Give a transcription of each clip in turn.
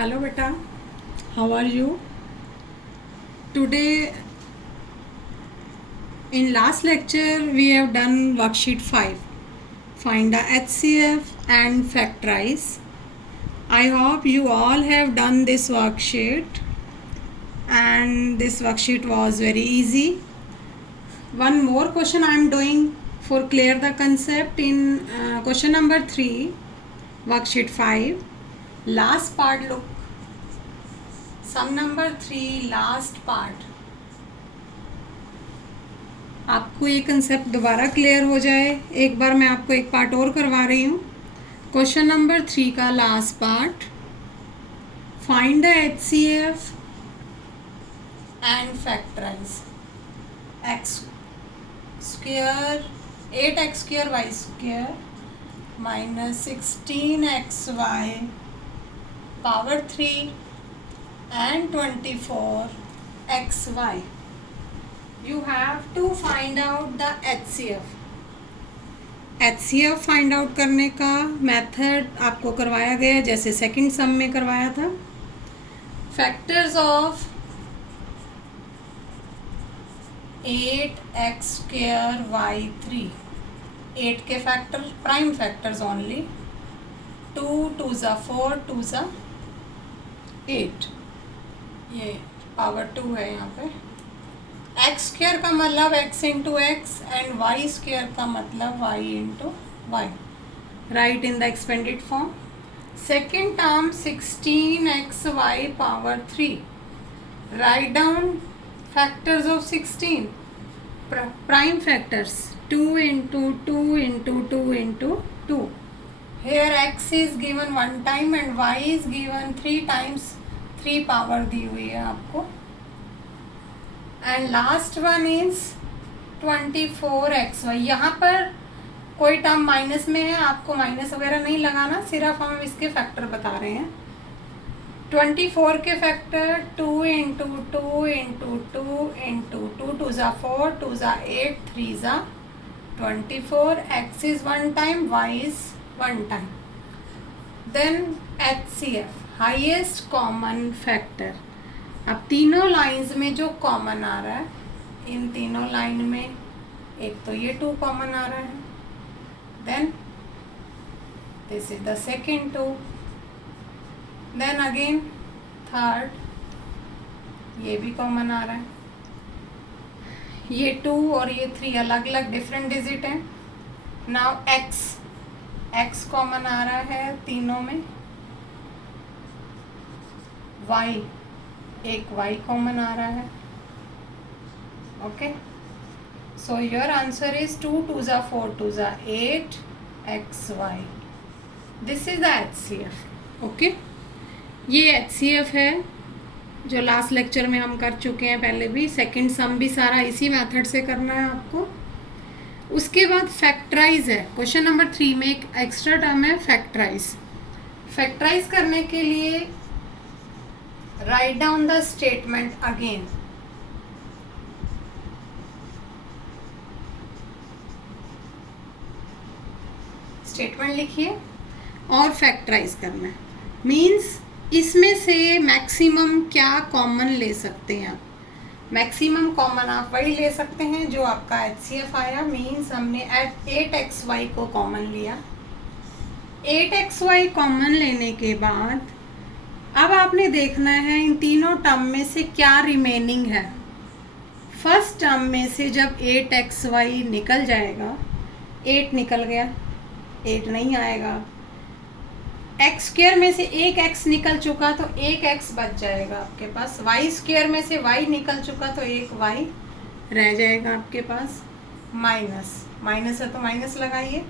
Hello beta, how are you? Today in last lecture we have done worksheet 5. Find the HCF and factorize. I hope you all have done this worksheet and this worksheet was very easy. One more question I am doing for clear the concept in question number 3, worksheet 5. Last part look. Some number 3 last part. आपको ये concept दोबारा clear हो जाए, एक बार मैं आपको एक part और करवा रही हूँ. क्वेश्चन नंबर 3 का last part. Find the HCF and factorise. X square 8x² y² minus 16xy power 3 and 24xy. You have to find out the HCF. HCF find out करने का मेथड आपको करवाया गया जैसे सेकंड सम में करवाया था. Factors of 8x² y3. 8 के फैक्टर प्राइम फैक्टर्स ओनली. 2 2 ज़ा 4 2 ज़ा 8. ये पावर 2 है यहाँ पे. x² का मतलब x into x and y² का मतलब y into y. Right in the expanded form. Second term 16xy power 3. Right down factors of 16. Prime factors 2 into 2 into 2 into 2. Here x is given 1 time and y is given 3 times. 3 power दी हुई है आपको. And last one is 24xy. यहाँ पर कोई term minus में है, आपको माइनस वगैरह नहीं लगाना, सिर्फ हम इसके फैक्टर बता रहे हैं. 24 के फैक्टर 2 इंटू 2 इंटू 2 इंटू 2 2 ज़ा 4 2 ज़ा 8 3 ज़ा 24. x is 1 time y is 1 time. Then HCF highest common factor. अब तीनों लाइंस में जो कॉमन आ रहा है, इन तीनों लाइन में एक तो ये 2 कॉमन आ रहा है. Then this is the second 2. Then again third, ये भी कॉमन आ रहा है. ये 2 और ये 3 अलग अलग डिफरेंट डिजिट हैं. नाउ x कॉमन आ रहा है तीनों में. y एक y कॉमन आ रहा है. Okay, so your answer is 2 2 ज़ा 4 2 ज़ा 8 xy. This is the HCF. Okay, ये HCF है जो लास्ट लेक्चर में हम कर चुके हैं पहले भी. सेकंड सम भी सारा इसी मेथड से करना है आपको. उसके बाद फैक्टराइज है. क्वेश्चन नंबर 3 में एक एक्स्ट्रा टर्म है फैक्टराइज. फैक्टराइज करने के लिए write down the statement again. Statement लिखिए और फैक्टराइज करना है. मीन्स इसमें से मैक्सिमम क्या कॉमन ले सकते हैं आप. मैक्सिमम कॉमन आप वही ले सकते हैं जो आपका HCF आया. मीन्स हमने 8xy को कॉमन लिया. 8xy कॉमन लेने के बाद अब आपने देखना है इन तीनों टर्म में से क्या रिमेनिंग है. फर्स्ट टर्म में से जब 8xy निकल जाएगा, 8 निकल गया, 8 नहीं आएगा. x² में से एक x निकल चुका तो एक x बच जाएगा आपके पास. y² में से y निकल चुका तो एक y रह जाएगा आपके पास. माइनस है तो माइनस लगाइए.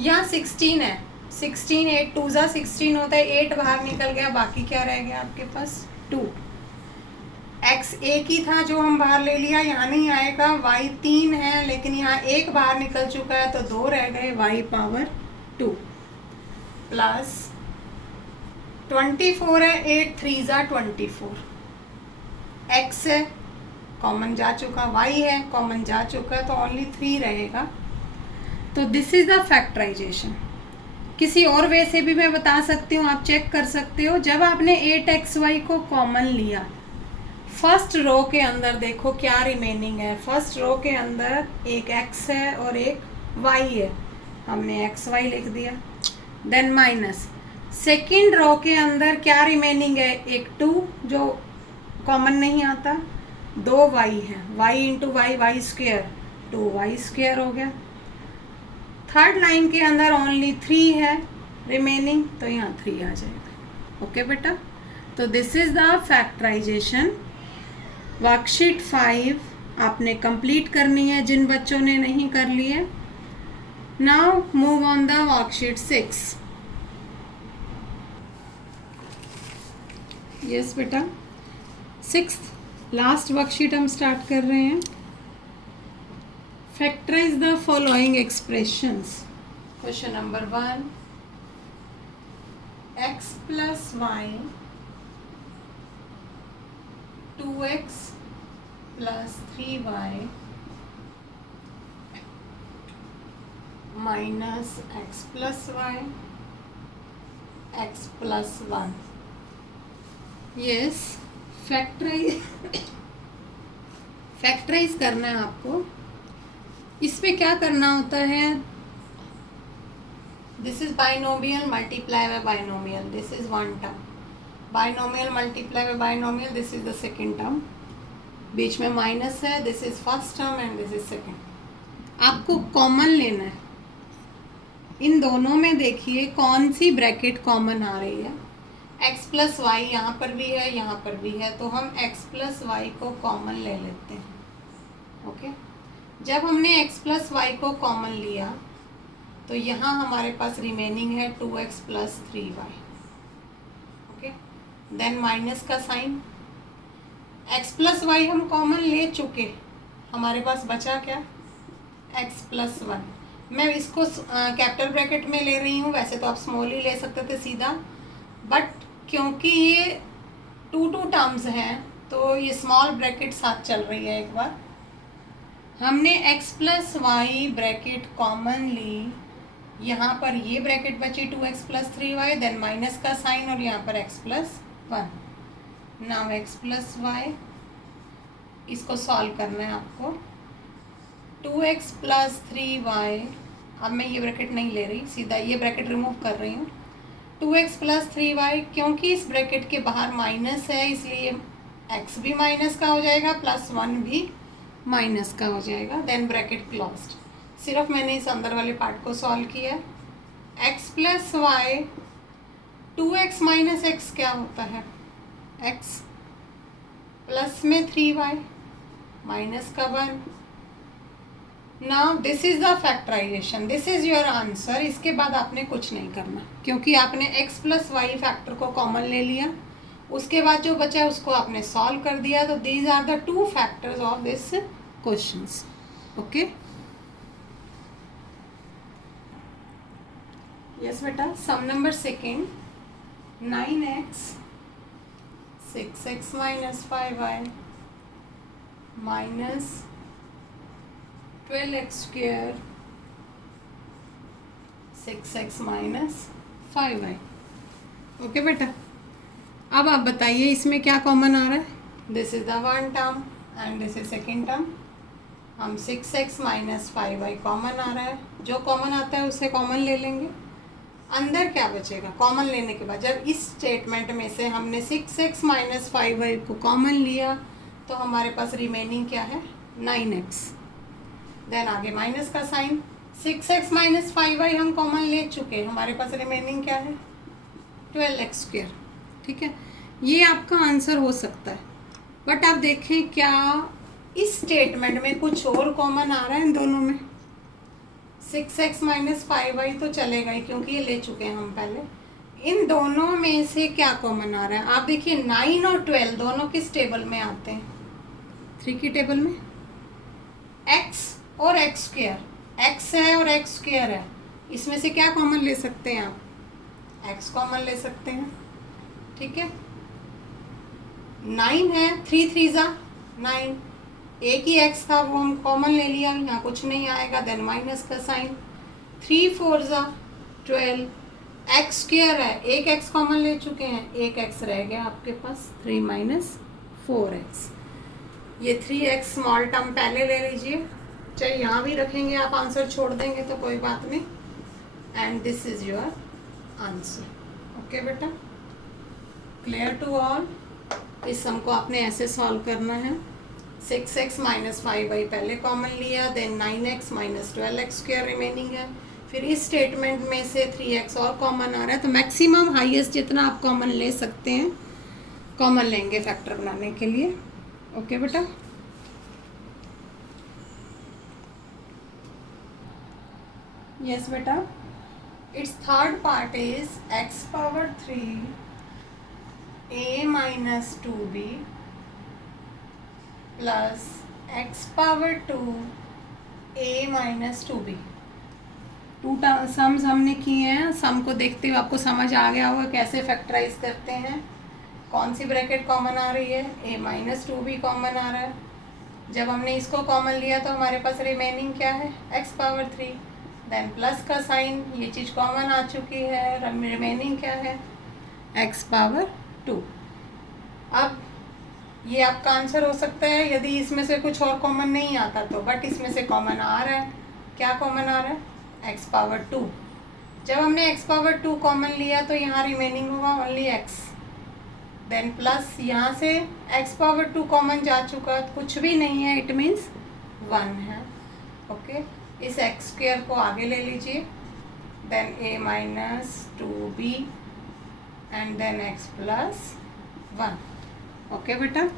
यहाँ 16 है. 16 8 2 ज़ा 16 होता है. 8 बाहर निकल गया, बाकी क्या रह गया आपके पास 2. x एक ही था जो हम बाहर ले लिया, यहाँ नहीं आएगा. y 3 है लेकिन यहाँ एक बाहर निकल चुका है तो 2 रह गए. y पावर 2 प्लस 24 है. 8 3 ज़ा 24. x है कॉमन जा चुका, y है कॉमन जा चुका, तो ओनली 3 रहेगा. तो दिस इज द फैक्टराइजेशन. किसी और वे से भी मैं बता सकती हूँ, आप चेक कर सकते हो। जब आपने 8xy को कॉमन लिया, फर्स्ट रो के अंदर देखो क्या रिमेनिंग है। फर्स्ट रो के अंदर एक x है और एक y है, हमने xy लिख दिया। देन माइनस सेकेंड रो के अंदर क्या रिमेनिंग है, एक 2 जो कॉमन नहीं आता, 2y है, y into Y Y square, 2y square हो गया। थर्ड लाइन के अंदर ओनली 3 है रिमेनिंग, तो यहाँ 3 आ जाएगा। ओके बेटा, तो this is the factorisation. Worksheet 5 आपने कंप्लीट करनी है जिन बच्चों ने नहीं कर ली है। Now move on the worksheet 6। Yes बेटा, 6th लास्ट वर्कशीट हम स्टार्ट कर रहे हैं। Factorise the following expressions. Question number 1, x plus Y 2x plus 3y minus x plus Y x plus 1। Yes, factorise करना है आपको। इस पे क्या करना होता है, this is binomial multiply by binomial, this is one term. Binomial multiply by binomial, this is the second term. बीच में माइनस है, this is first term and this is second. आपको कॉमन लेना है इन दोनों में। देखिए कौन सी ब्रैकेट कॉमन आ रही है। x प्लस वाई यहाँ पर भी है, यहाँ पर भी है, तो हम x प्लस वाई को कॉमन ले लेते हैं। ओके, जब हमने x प्लस वाई को कॉमन लिया तो यहाँ हमारे पास रिमेनिंग है 2x plus 3y। Okay, then minus का साइन। x प्लस वाई हम कॉमन ले चुके, हमारे पास बचा क्या, x प्लस 1। मैं इसको कैपिटल ब्रैकेट में ले रही हूँ, वैसे तो आप स्मॉल ही ले सकते थे सीधा, बट क्योंकि ये 2 टर्म्स हैं तो ये स्मॉल ब्रैकेट साथ चल रही है। एक बार हमने x plus y bracket common ली, यहाँ पर ये ब्रैकेट बची 2x plus 3y, then minus का साइन और यहाँ पर x plus 1। Now x plus y, इसको सॉल्व करना है आपको। 2x प्लस 3y, अब मैं ये ब्रैकेट नहीं ले रही, सीधा ये ब्रैकेट रिमूव कर रही हूँ। 2x प्लस 3y, क्योंकि इस ब्रैकेट के बाहर माइनस है इसलिए x भी माइनस का हो जाएगा, प्लस 1 भी माइनस का हो जाएगा। Then bracket closed. सिर्फ मैंने इस अंदर वाले पार्ट को सॉल्व किया। x plus Y, 2x minus x क्या होता है, x प्लस में 3y माइनस का 1। Now this is the factorisation, this is your answer. इसके बाद आपने कुछ नहीं करना क्योंकि आपने x प्लस वाई फैक्टर को कॉमन ले लिया, उसके बाद जो बचा है उसको आपने सॉल्व कर दिया। तो these are the 2 factors of this questions. Okay, yes बेटा, sum number second, 9x 6x minus 5y minus 12x square 6x minus 5y। Okay बेटा, अब आप बताइए इसमें क्या कॉमन आ रहा है। This is the one term and this is second term. हम 6x माइनस 5y कॉमन आ रहा है, जो कॉमन आता है उसे कॉमन ले लेंगे। अंदर क्या बचेगा कॉमन लेने के बाद, जब इस स्टेटमेंट में से हमने 6x माइनस 5y को कॉमन लिया तो हमारे पास रिमेनिंग क्या है, 9x। देन आगे माइनस का साइन, 6x माइनस 5y हम कॉमन ले चुके, हमारे पास रिमेनिंग क्या है, 12x स्क्वेयर। ठीक है, ये आपका आंसर हो सकता है, बट आप देखें क्या इस स्टेटमेंट में कुछ और कॉमन आ रहा है इन दोनों में। 6x माइनस 5y तो चलेगा ही क्योंकि ये ले चुके हैं हम पहले। इन दोनों में से क्या कॉमन आ रहा है, आप देखिए 9 और 12 दोनों किस टेबल में आते हैं, 3 की टेबल में। x और x स्क्वेयर, x है और x स्क्वेयर है, इसमें से क्या कॉमन ले सकते हैं आप, x कॉमन ले सकते हैं। ठीक है, 9 है, 3 3 जा 9, एक ही x था वो हम कॉमन ले लिया, यहाँ कुछ नहीं आएगा। देन माइनस का साइन, 3 4 जा 12, एक्स स्क्वायर है, एक एक्स कॉमन ले चुके हैं, एक एक्स रह गया आपके पास, 3 माइनस 4x। ये 3x स्मॉल टर्म पहले ले लीजिए, चाहे यहाँ भी रखेंगे आप, आंसर छोड़ देंगे तो कोई बात नहीं। And this is your answer. Okay बेटा, क्लियर टू ऑल। इस सम को आपने ऐसे सॉल्व करना है। 6x माइनस 5y पहले कॉमन लिया, then 9x minus 12x square remaining है। फिर इस स्टेटमेंट में से 3x और कॉमन आ रहा है, तो मैक्सिमम हाईएस्ट जितना आप कॉमन ले सकते हैं कॉमन लेंगे फैक्टर बनाने के लिए। ओके बेटा, यस बेटा, it's third part is x power 3 a minus 2b plus x power 2 a minus 2b। Two sums हमने किए हैं। सम को देखते हुए आपको समझ आ गया होगा कैसे फैक्टराइज करते हैं। कौन सी ब्रैकेट कॉमन आ रही है, a माइनस 2b कॉमन आ रहा है। जब हमने इसको कॉमन लिया तो हमारे पास रिमेनिंग क्या है, x पावर 3, देन प्लस का साइन, ये चीज़ कॉमन आ चुकी है, रिमेनिंग क्या है, x पावर 2। अब ये आपका आंसर हो सकता है यदि इसमें से कुछ और कॉमन नहीं आता तो, बट इसमें से कॉमन आ रहा है। क्या कॉमन आ रहा है, x पावर 2। जब हमने x पावर 2 कॉमन लिया तो यहाँ रिमेनिंग होगा ओनली x, देन प्लस यहाँ से x पावर 2 कॉमन जा चुका, कुछ भी नहीं है, इट मीन्स 1 है। ओके, इस x स्क्वायर को आगे ले लीजिए, then a minus 2b and then x plus 1। Okay बेटा,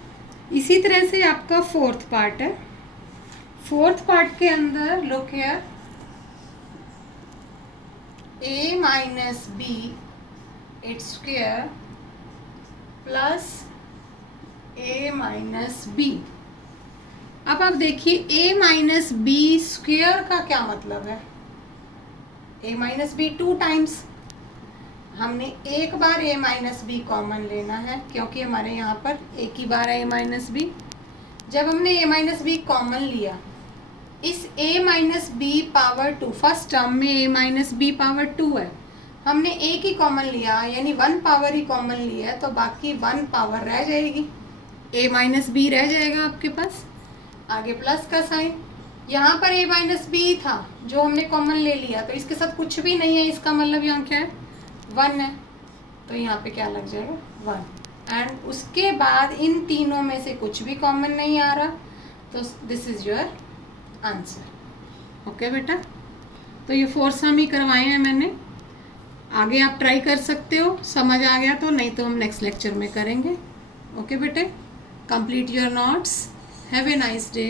इसी तरह से आपका फोर्थ पार्ट है। फोर्थ पार्ट के अंदर look here, a minus b it's square plus a minus b। अब आप देखिए a माइनस b स्क्वायर का क्या मतलब है, a माइनस b 2 टाइम्स। हमने एक बार a माइनस बी कॉमन लेना है क्योंकि हमारे यहाँ पर एक ही बार है a माइनस बी। जब हमने a माइनस बी कॉमन लिया, इस a minus B power 2, first term में a माइनस बी पावर 2 है, हमने एक ही कॉमन लिया, यानी 1 पावर ही कॉमन लिया है, तो बाकी 1 पावर रह जाएगी, a माइनस बी रह जाएगा आपके पास। आगे प्लस का साइन, यहाँ पर a माइनस बी था जो हमने कॉमन ले लिया, तो इसके साथ कुछ भी नहीं है, इसका मतलब यहाँ क्या है, 1 है, तो यहाँ पे क्या लग जाएगा, 1। एंड उसके बाद इन तीनों में से कुछ भी कॉमन नहीं आ रहा, तो this is your answer. Okay बेटा, तो ये 4 सम ही करवाए हैं मैंने। आगे आप ट्राई कर सकते हो, समझ आ गया तो, नहीं तो हम नेक्स्ट लेक्चर में करेंगे। ओके बेटे, complete your notes, have a nice day.